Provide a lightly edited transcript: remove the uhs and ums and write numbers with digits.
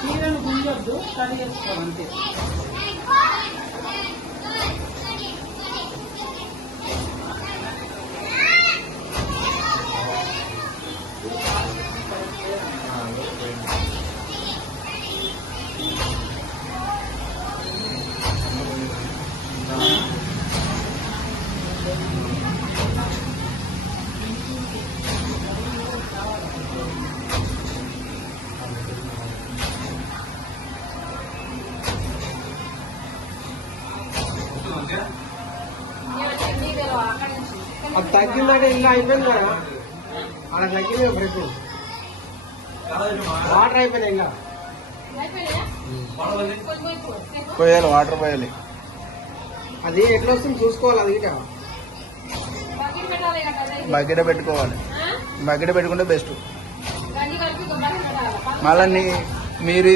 చీరను గుంజొద్దు, కడి చేసుకోవాలి అంతే. अब తగ్గిందంటే ఇలా అయిపోయింది కదా, అలా తగ్గింది బ్రేక్ వాటర్ అయిపోయినాయి ఇంకా పోయాలి, వాటర్ పోయాలి. అది ఎట్లా వస్తుంది చూసుకోవాలి. అది ఇక బకెట్ పెట్టుకోవాలి, బకెట్ పెట్టుకుంటే బెస్ట్. మళ్ళీ మీరు